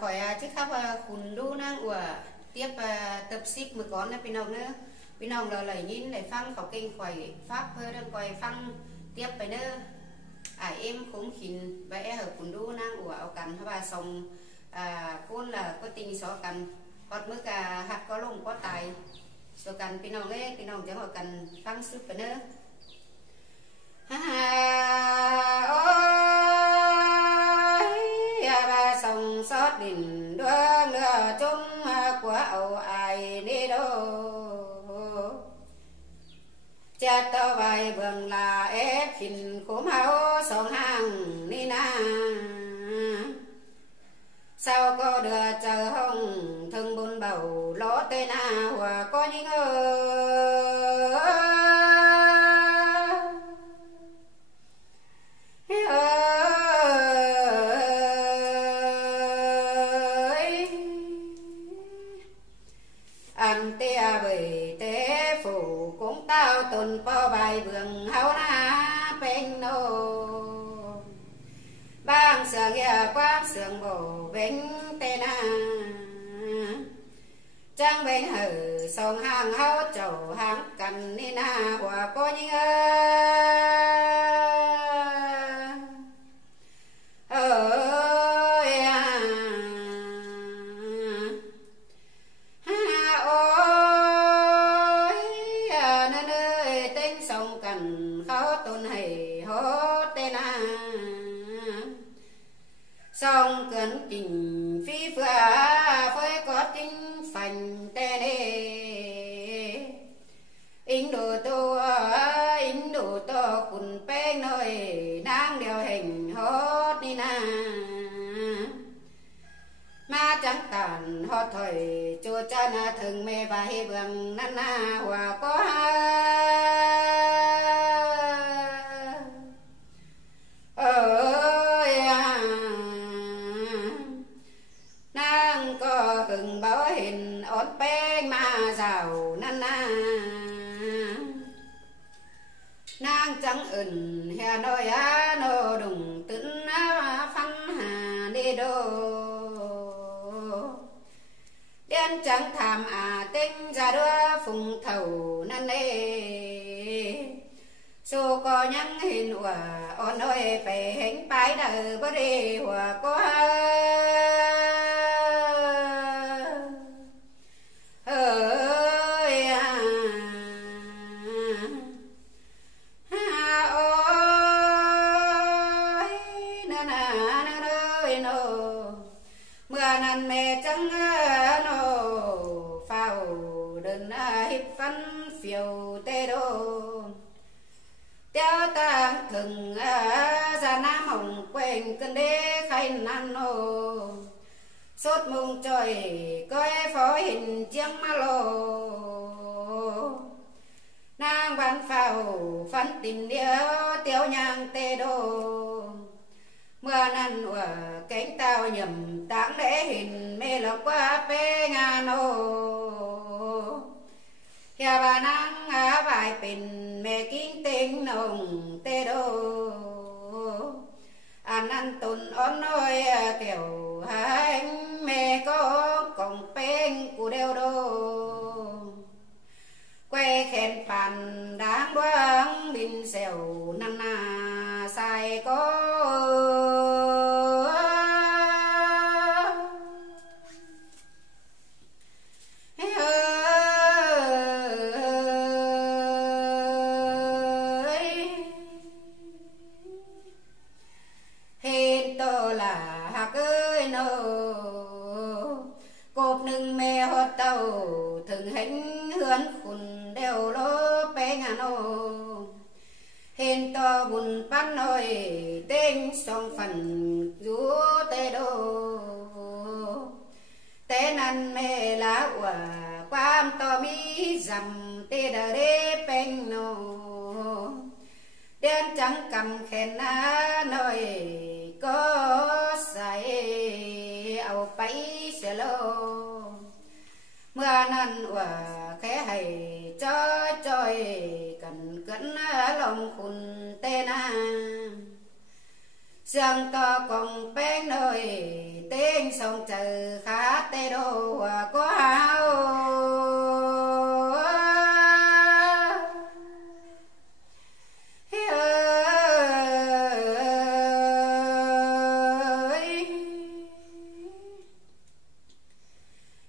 khỏi chiếc khắp khùn đu năng của tiếp tập ship mới có này bên nào nữa bên nào là lấy nhìn để phăng khẩu kinh khỏi pháp hơi đang khỏi phăng tiếpไปnữa em cũng khinh vẽ ở khùn đu năng của ao cằn và xong côn là có tình số cằn hoặc mức hạt có lông có tài số cằn bên nào ấy bên nào chẳng họ cần phăng sứcไปnữa ba sông sót đình đua lừa chung của âu ai đi đâu cha tao bài vườn là ép khinh khốm háo sông hàng đi na sao có đưa chờ hồng thương buôn bầu ló tê na hòa có những tuần po bài vườn háo na bên nô bang sườn nghe quang sườn bổ bên tê na trang bên hở sông hàng háo chầu hàng cằn ni na hòa có những song cẩn tình phi phá phơi có tính phành tê nê in đồ to cùn pe nơi đang điều hình hót đi na ma trắng tàn hót thời chua cha na thường mê và hi vườn năn na hòa có hừng báo hình ổn beng mà giàu năn na nàng trắng ẩn hè nói nô đùng tấn phân hà đi đô đen trắng thảm tinh ra đưa phùng thầu năn nê số có nhắn hình hòa ổn ơi phải hình bái đời bớt đi hòa có mẹ trắng nô phao đơn hít phân phiêu tê đô tiêu tang thường ra nam hồng quên cơn đế khay nan nô sốt mông trời coi phó hình chiếng ma lô nàng bán phao phân tìm điếu tiêu nhang tê đô mưa năn của cánh tao nhầm táng lễ hình mê lộc qua pê nga nô kia bà năng vài pin mê kinh tinh nồng tê đô ăn tùn ón nôi tiểu hành mê có cổng bên của đeo đô quay khen bàn đáng đoán bình xèo năn sai có cột nưng mê hót tàu thường hình hươn khùn đều lô bé ngà nô hên to bùn pan nôi tên song phần rú tê đô tê năn mê lá quả quam to mi dầm tê đờ đê beng nô đen trắng cầm khen na nôi có say ao bay xe lô mưa năn quả khé hay cho trôi cần cấn lòng khùn tê na sương to cùng bên nơi tiếng sông trừ khá tê đô có hao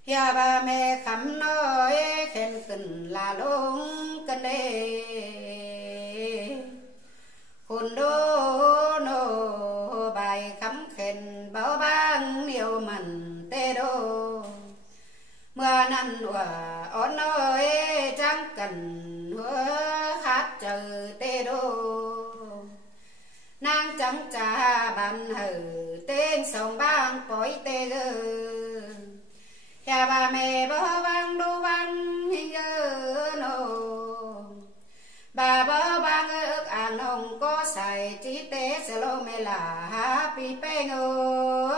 ya ba mẹ khắm nói khen cần là lung cần đê hồn đô nô bài khắm khen bảo bang nhiều mần tê đô mưa năn hòa ón ơi trắng cần hứa hát chờ tê đô nàng trắng trà bàn hở tên sông bang cõi tê gơ ya ba mẹ bơ bang đu bang hình gơ nô bà bơ bang ước an hồng có xài trí tế sẽ lô mẹ là happy pe ngô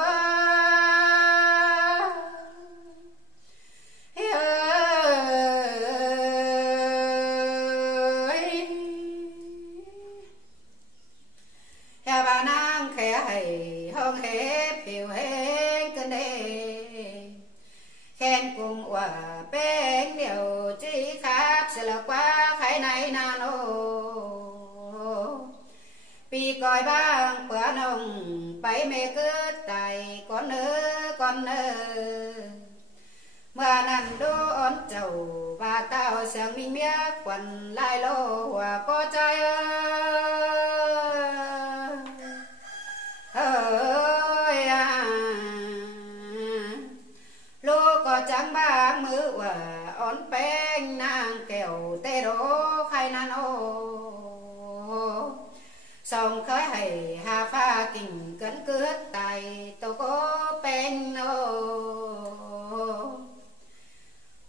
ya ba nàng khẽ hầy hông hép hiểu hết cơn đê khen cùng hòa bên điều chỉ khác sẽ là quá khai này nà nô vì coi bang quả nồng bảy mẹ cứ tài con nơ mưa nằm đô ón trầu và tao sang minh mía quần lai lô hòa có trai ơi à lô có trắng bang mưa hòa ón beng nàng kẹo tê đô khai nan ô sông khơi hay hà pha kinh cấn cướt tài tô có beng nô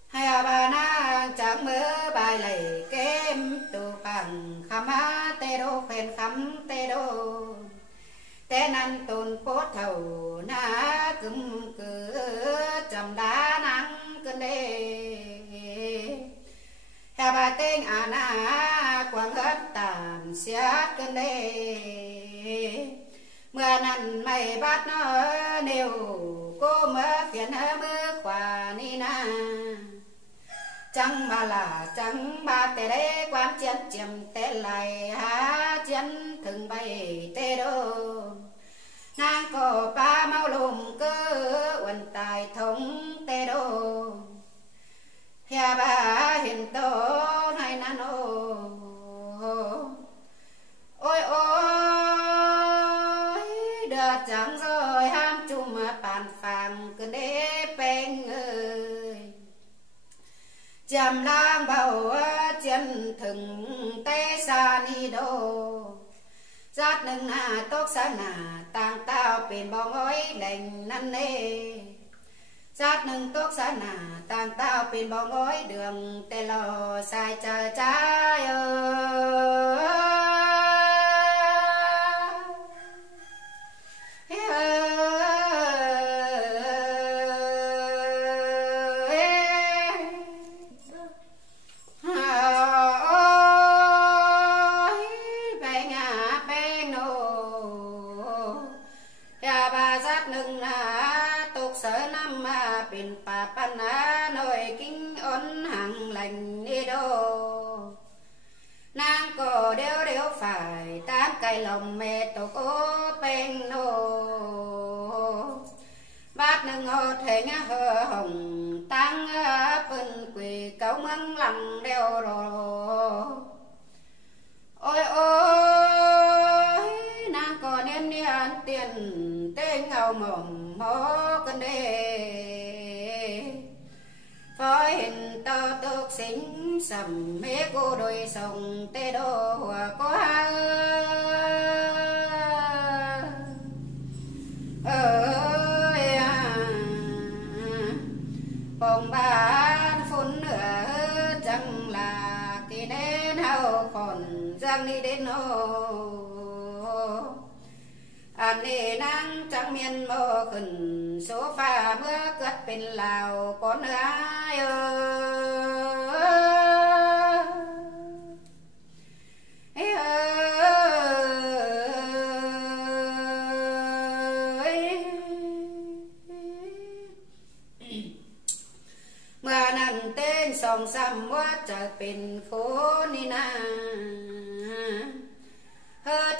hai bà nàng chẳng mơ bài lầy kem từ bằng khăm á tê đô khen khăm tê đô tê năn tôn bốt thầu na cưng cứ trầm đá nắng cơn đê hai bà tên à na quăng hết tàn xiát cơn đê mưa năn mày bắt nó nêu cô mơ khiến hơ mơ quả ni na chẳng mà là chẳng ba tê đê quan chân chiếm tê lại há chân thường bay tê đô nàng có ba mau lùm cơ quần tài thống tê đô ya ba hình tố hay nan ô ôi ôi đợt chẳng rồi ham chung mà bàn phàng cứ đế beng ơi chầm lang bảo chân thừng tê sa ni đô giác nâng hà tốt sa nà tàng tao bền bò ngói lành năn nê giác nâng tốt sa nà tàng tao bền bò ngói đường tê lò sai chờ trái nàng cổ đeo đeo phải tám cây lòng mẹ tổ cố bên nô bát nâng hồ thể ngã hờ hồng tăng bên quỳ cấu măng lặng đeo rồi ôi ôi nàng cổ niên niên tiền tên ngầu mỏng mó cân đê phơi hình tơ tước xính sầm mế cô đôi sông tê đô hòa có ơi à bồng ba phun nữa chẳng là kỳ đến hao còn giang đi đến nô anh đi năng trắng miên mơ khẩn số pha mưa cất bên lào con ai องซ้ำว่าจะเป็นคนนี่นา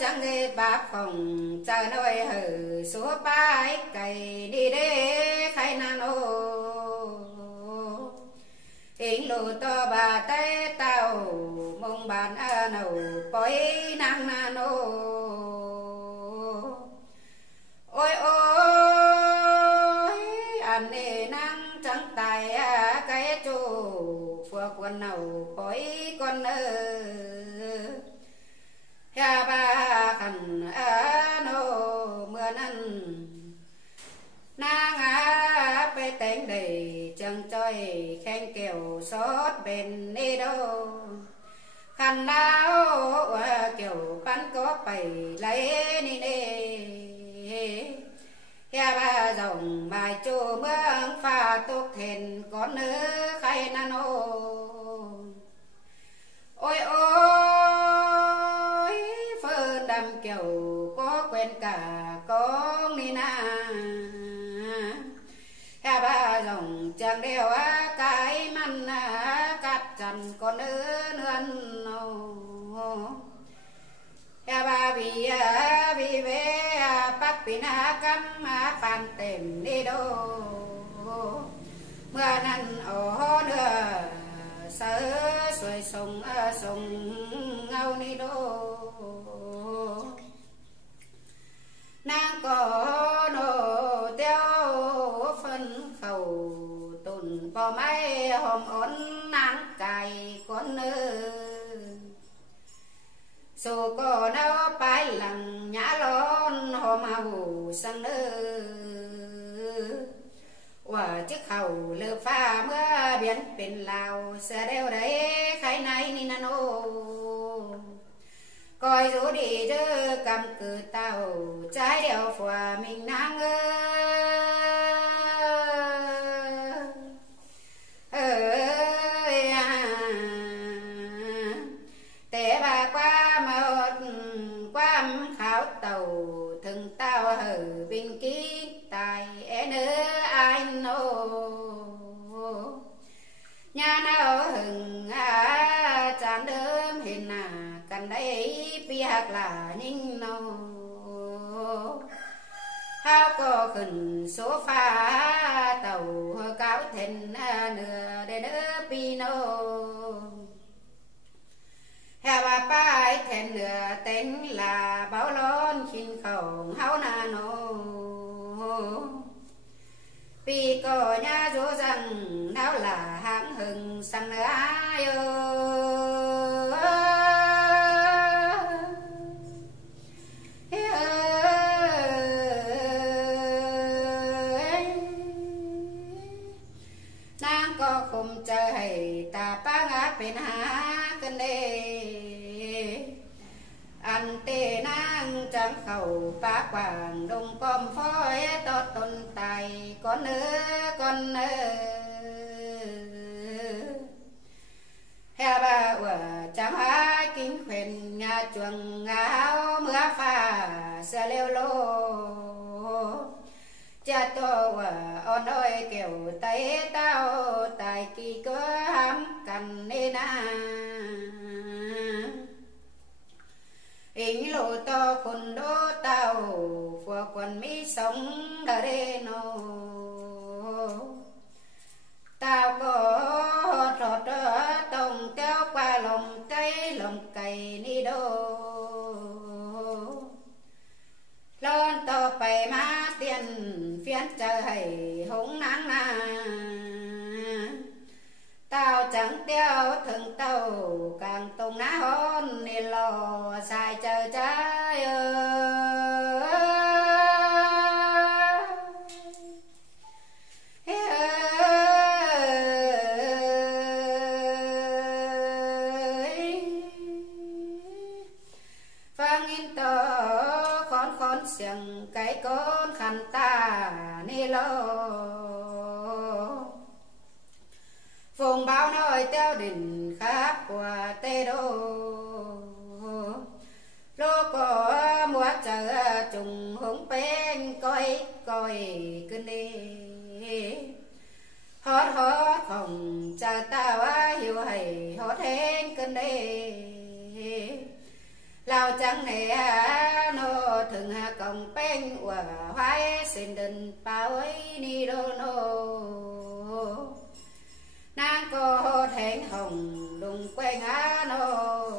จังได้บาปของเจ้าน้อยสัวป้ายไก่ดีเด้ใครนาโนเองลูต่อบาเต้เต้ามงบานโนปอยนางนาโนโอ้ยโอ้ยอันนี้นั่งจังตายไก่จูพวกวันเนาปอยก่อนยาบาขันโนเมื่อนั้นนางไปแต่งได้จังจ้อยแข่งเกี่ยวซอดเป็นนี่โดขันดาวว่าเกี่ยวปันก็ไปไหลนี่เน่ยาบาส่งบายจูเมืองฟ้าตกเห็นก่อนเนื้อใครนั่นโอ้ยโอ้ยเฟิร์นดำเกี่ยวก็เกวนกากองนี่นาแค่บ้าส่งจังเดียวกายมันกัดจันก่อนเนื้อนแค่บ้าวีเวปักปีนากำมาปานเต็มนี่โดเมื่อนั้นโอ้เนื้อเสือสวยส่งเงานี่โดนางก็โนเตียวฟันเข่าตุนพอไม่หอมอ่อนนางไก่ก้นเนื้อสู่ก็เนาไปหลังหยาล้อนหอมเอาสังเนื้อว่าจะเข่าเลือฟ้าเมื่อเบียนเป็นลาวเสียเดียวได้ใครในนี่นาโนคอยรู้ดีเด้อกำคือเต้าใจเดียวฝัวมิงนางแต่ว่าความหมดความขาวเต่าถึงเต้าวิ่งกี้ตายเนื้อai nô nhà nào hừng chán đơm hình cần đây biạc là ninh nô hao có khẩn số pha tàu cáo thèn nửa để đỡ pino hà bà pai thèn nửa tên là báo lon xin khẩu hao na nô vì có nhà dỗ rằng nào là hãng hừng sang nữa ai nàng có không chờ hay ta ba ngã bên há cân đê anh tê nàng trắng khẩu ba quảng đông com phối to tồn tại con hè ba quả chẳng ai kinh khuyên nhà chuồng áo mưa pha xe leo lô cha to quả on ơi kiểu tay tao tại kỳ cơ hám cần nên hình lộ to khôn đô tao phùa quần mi sống đà đê nô tao có trọt tông kéo qua lòng cây ni đô lon to bày má tiền phiến trời hống nắng tao chẳng tiêu thường tao càng tung ná hôn nè lò xài chờ trái vang in to con xiềng cái con khăn ta nè lò phùng bao nơi tiêu đình khác qua tê đô lô có mua chờ trùng hống bên coi kinh đi hót hồng cha ta quá hiểu hay hót hên cơn đê lao trắng này nó thường còng pen và hoài xin đừng bao ấy ni đô nô nàng có hót hên hồng đùng quen nó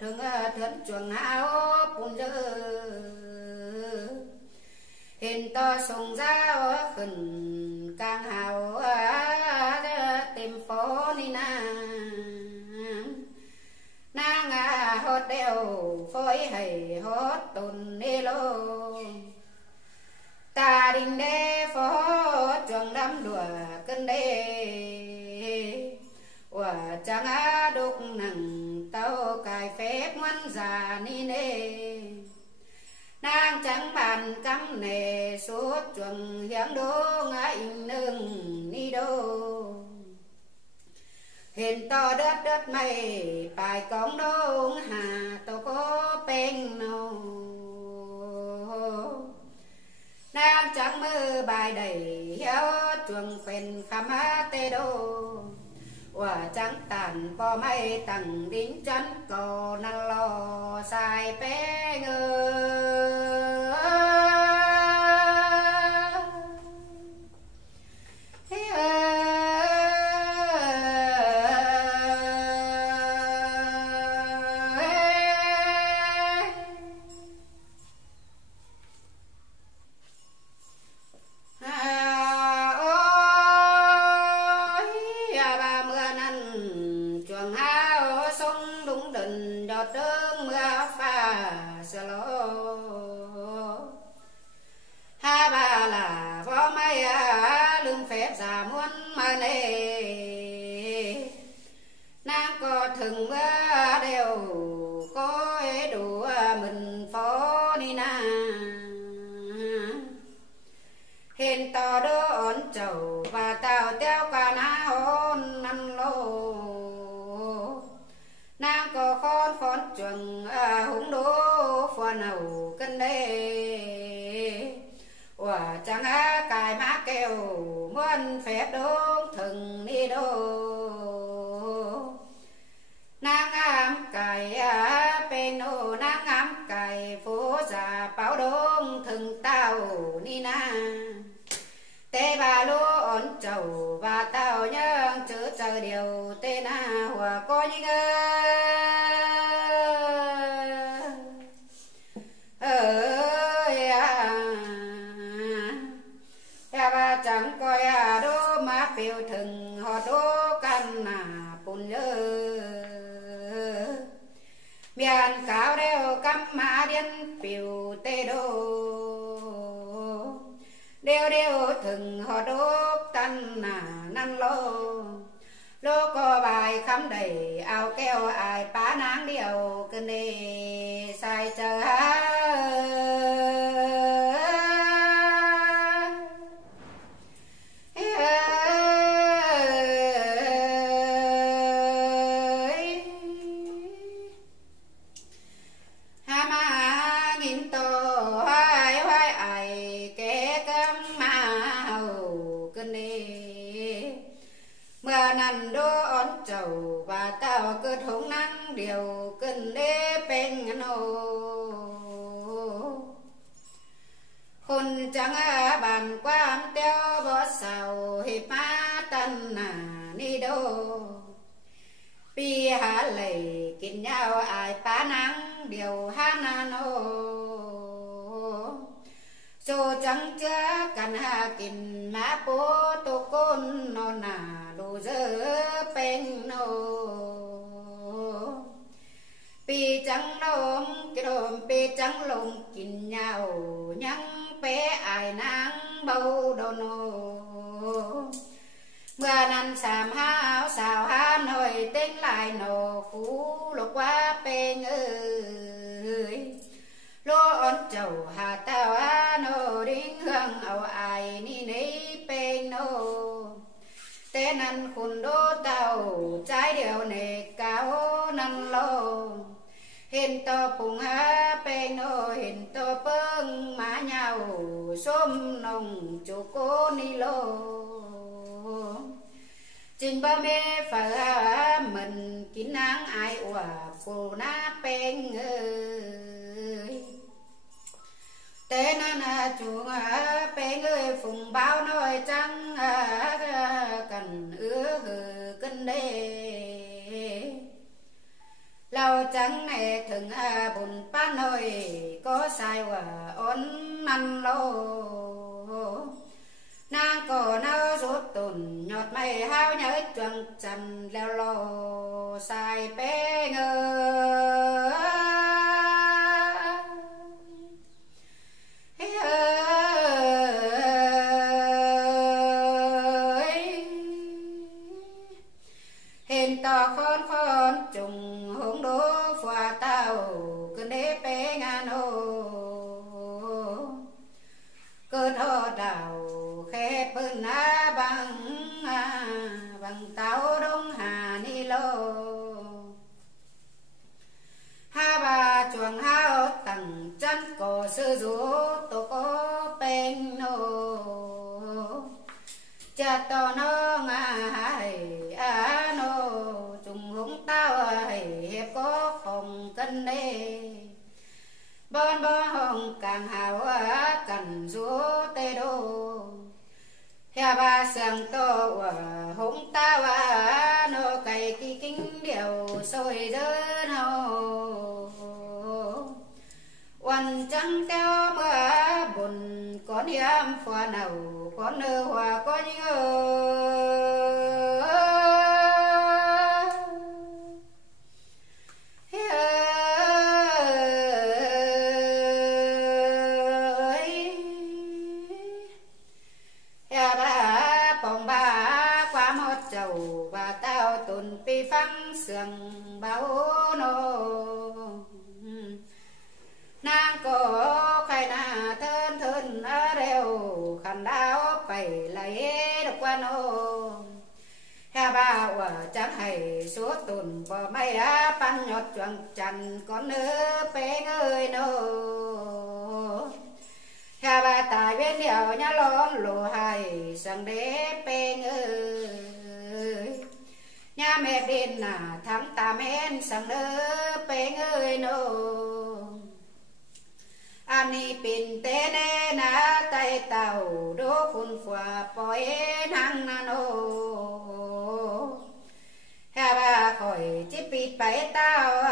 thường thấn chuồng áo bùn dơ hiện to sông ra khẩn càng hào tìm phố ni nàng hót đeo phối hay hót tồn nê lô ta đình đê phó chuồng đâm đùa cân đê và chẳng đúc nằng tao cài phép ngoan già ni nê nàng trắng bàn cắm nề suốt chuồng hiếng đô ngã in nương ni đô hiện to đất mây bài cống đông hà tao có pen nô nàng trắng mơ bài đầy hiếu chuồng phèn khám tê đô và trắng tàn po mây tầng đính chân cò năn lo sai bé ngơ thường đều có đủ mình phó đi na hiện tỏ đỡ ổn chầu và tao theo cả ná hôn năm lô nàng có con phón chuồng húng đố phò nầu cân đê và chẳng cài má kêu muốn phép đốt thừng đi đô nàng ám cài bên nô nàng ám cài phố già báo đông thừng tao ni na tê bà lô ổn chầu và tao nhớ chữ chờ điều tê na hòa có những bà chẳng coi đô má phiêu thừng họ đô căn bùn nhớ miền cáo đeo cắm má điên phiêu tê đô đeo thừng họ đốt tan năn lô có bài khám đầy ao keo ai phá nắng điều cơn đi sai chờ năn đô ón chầu và tao cơ thống năng điều cần đế bên nô khôn chẳng bàn quan tiêu bó sầu hiệp má tân ni đô pi há lầy kín nhau ai phá nắng điều hát nô số chẳng chứa cần kín má bố tô côn nô đồ dơ bên nô pi trắng lông cái đồm pi trắng lông kín nhau nhắn bé ai nắng bầu đồ nô mưa năn sàm háo xào há nồi tên lại nô phú lục quá bên ơi lô ón chầu hà tao nô đinh hương ảo ai ni nấy bên nô tên ăn khôn đô tàu trái điều này cao năn lô hiện to phùng bên nô hiện to bưng má nhau xôm nồng chỗ cô ni lô trình ba mê phở mình kín nắng ai ủa phù na bên ơi tên na chuông bên ơi phùng bao nói trắng cần hừ cân đê lâu trắng này thường bùn pan nói có sai và ôn ăn lô nàng có nấu rút tùn nhọt mây hao nhớ chuông chăn leo lô sai bé ngơ hình to khôn khôn trùng hùng đô phòa tàu cứ đế bé ngàn hồ cứ thô đào khép bưng bằng tàu đông hà ni lô ha bà chuồng hao tầng chân cổ sư rú tổ có bên nô cha to nó ngài nô trùng húng tao hiệp có không cân đê bon bon hồng càng hào cần rú tê đô theo ba sàng to húng tao nô cày kỳ kinh điều sôi dơ nô quần trắng theo mưa buồn có niệm phòa nào có nơ hòa có nhớ sườn bao nô nàng có khai na thân thân đeo khăn đáo phải lấy được qua nô ha ba quả chẳng hay số tuần bò may pan nhọt choàng chăn con nữ bé ơi nô ha ba tài bên đèo nhá lon lù hay sang đế bé ơi nhà mẹ bên là tháng 8 em sang đỡ bé ơi nô anh đi pin té nè na tay tàu đố phun phòa bói năng na nô ha ba khỏi chỉ pít bảy tao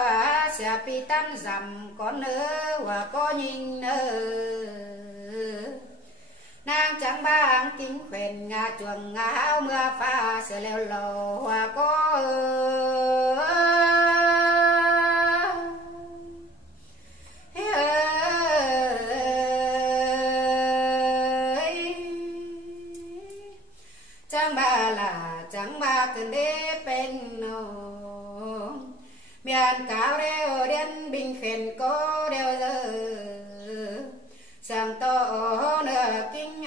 sẽ pít tăng dầm con nữa và có nhìn nữa nàng chẳng bang kinh khuyên ngà chuồng ngà áo mưa pha sẽ leo lò hòa có chẳng ba là chẳng ba cần đế bên nô miền cao đeo đen bình khen có đeo giờ sang to nửa kinh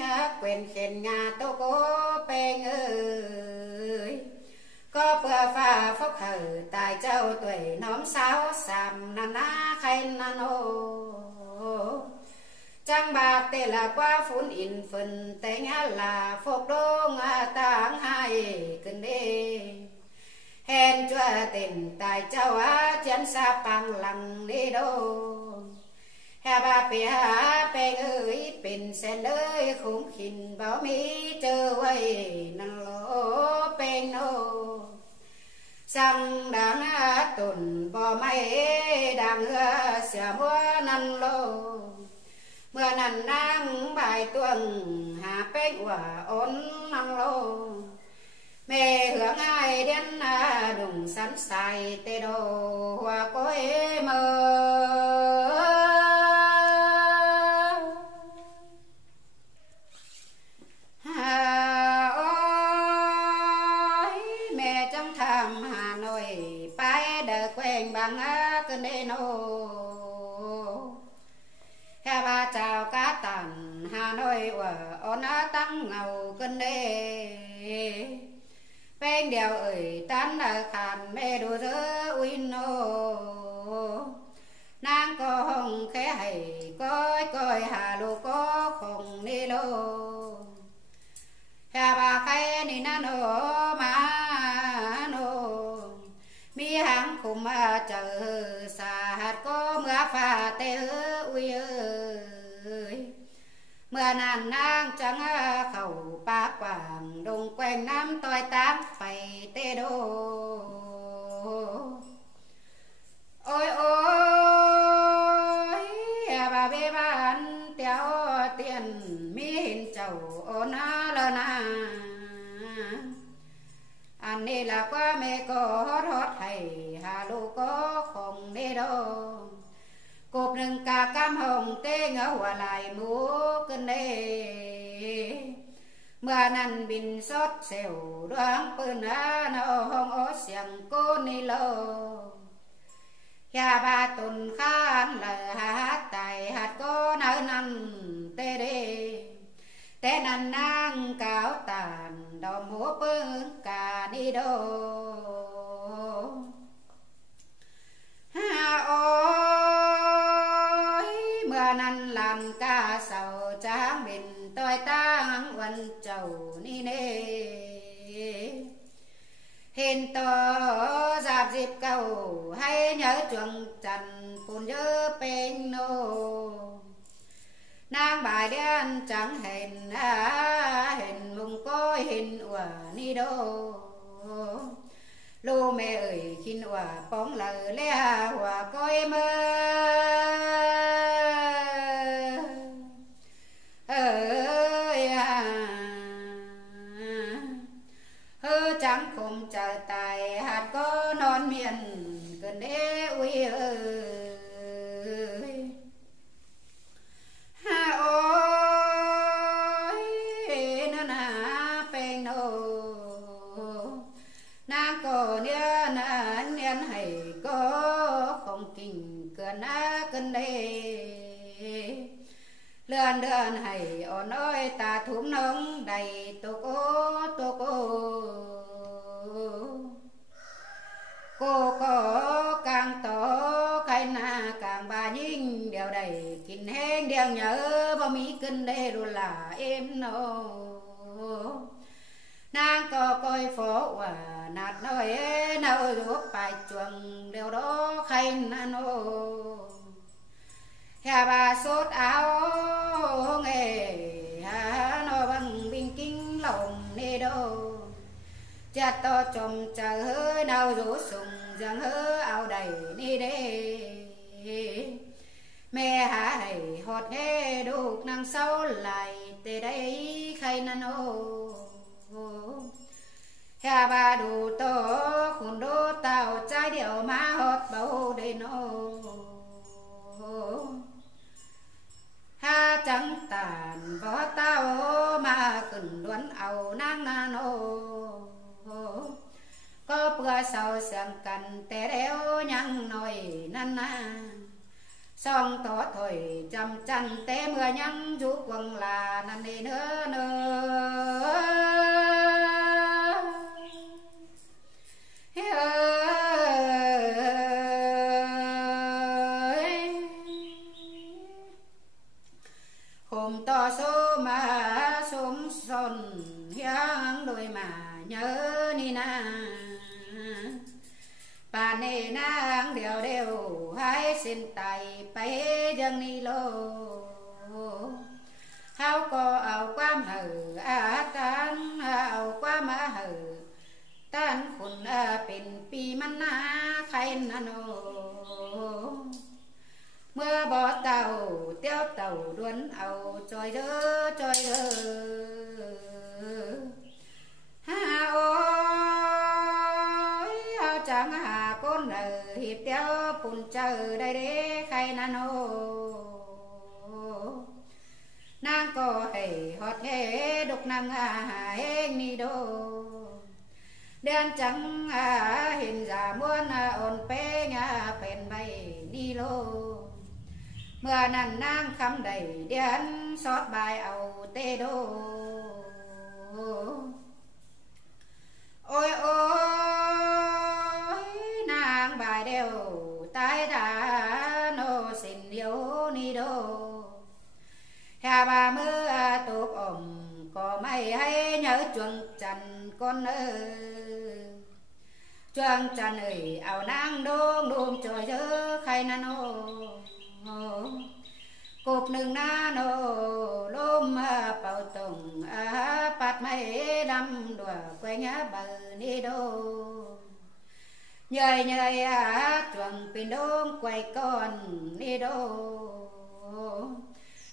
quyền khen nhà tô có bên ơi có bữa pha phúc hở tài châu tuổi nóm sáu sàm nà ná khen nà nô trang bạc tê là qua phun in phần tê ngã là phúc đô ngã táng hai cân đê hèn chua tình tài châu chén sa bằng lăng đi đô ha ba pe ơi pin sen ơi khung khinh bảo mi chờ quay năn lỗ pen nô sang đang tuần bò may đang xả mua năn lô mưa năn nang bài tuần hạ pen quả ôn năn lô mẹ hướng ai đến đùng sắn xài tê đồ hoa cối mơ Hà Nội bay đời quen bằng cơn đê nô ha ba chào cá tàn Hà Nội ở ôn tăng ngầu cơn đê bên đèo ơi tan khàn mê đồ dơ uy nô nàng có hồng khẽ hay coi hà lô có không đi lô ha ba khay ni na nô mà cùng chờ xa hạt có mưa pha tê ui ơi mưa nàn nang trắng khẩu ba quảng đồng quanh năm tôi tám phải tê đô ôi ôi bà bê bán téo tiền mi hình chầu ô na lơ na anh đi là qua mẹ có hót hót hay hà lô có không đi đâu cột rừng cà cam hồng tê ngỡ hòa lại múa cơn đê mưa năn bình xót xèo đoán bơn nó hông ó xiềng cô ni lô nhà ba tuần khán lờ hát tài hạt có nở năn tê đê tê năn nang cáo tàn đò múa bưng cả đi đâu ha ôi mưa năn làm ca sầu tráng bình tôi tăng quần trầu ni nê hình to dạp dịp cầu hay nhớ chuồng trần phun nhớ bên nô nàng bài đen trắng hình hình mùng coi hình ủa ni đô lô mẹ ơi xin ủa bóng lờ lẽ hòa coi mơ ơi hơ trắng cùng chờ tài hạt có non miền gần đế ui ơi ha ôi nó na pen nô nàng có nia na niên hay có không kinh cơn cơn đê lươn đơn hay ôn ơi ta thúng nông đầy tô cô có càng to cái na càng bà nhìn đều đầy kinh hên đều nhớ bao mỹ kinh đê luôn là em nô nàng có coi phố và nạt nói nào giúp bài chuồng đều đó khay na nô hà bà sốt áo nghề hà nó bằng bình kinh lòng nê đâu chặt to chồng chờ hơi nào rủ sùng rằng hơi áo đầy nê đê mẹ hà hay hột nghe đục năng sau lại tê đây khay năn ô hà bà đủ to khôn đô tàu trái điệu má hột bầu đầy nô ha trắng tàn bỏ tao mà cần đoán ảo nang na nô có bữa sau sang cằn té đéo nhang nồi năn na xong tỏ thôi chăm chăn té mưa nhang chú quần là năn đi nữa nữa hôm to số mà xóm son hiang đôi mà nhớ ni na bà nê nang đều đều hai xin tay bay dân ni lô hao có ảo quam hở tan ảo quam hở tan khunเป็นปีมันนาใครนาโนเมื่อบ่อเต่าเตี้ยวเต่าด้วนเอาจอยเด้อฮาโอ้ยเอาจังหาก้นhiệpเตี้ยวปุ่นเจอได้เด้ใครนาโนนางก็ให้ฮอดเฮดุกนางเฮงนี่โดđen trắng hình giả muôn ồn pê nhà phèn bay đi lô mưa nằn nang khăm đầy đen xót bài ầu tê đô ôi ôi nàng bài đều tai đã nô xin yêu ni đô hà bà mưa tụp ổng có mày hay nhớ chuồng chằn con ơi choang chan ơi ảo nang đôm đôm trời chớ khai nan ô cục nương na nô lôm bảo tùng bát mây đâm đùa quanh bờ ni đô nhơi nhơi chuồng pin đôm quay con ni đô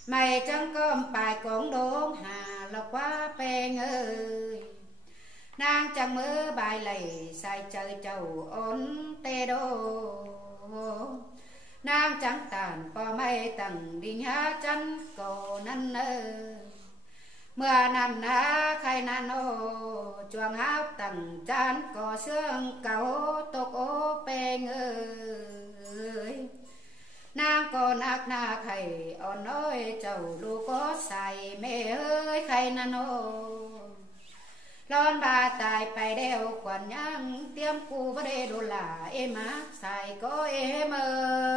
mày chẳng com bài con đốm hà lộc quá pen ơi nàng chẳng mơ bài lầy sai chơi trầu ôn tê đô nàng chẳng tàn có mây tầng đi nhá chân cổ năn ơ mưa nằm ná khai nan ô chuồng áo tầng chán có xương cầu tộc ô pen ơi nàng còn ác na khay on ơi chầu lu có xài mẹ ơi khay nan ô lon ba tài phải đeo quần nhang tiêm cu với đê đồ là em á xài có em ơi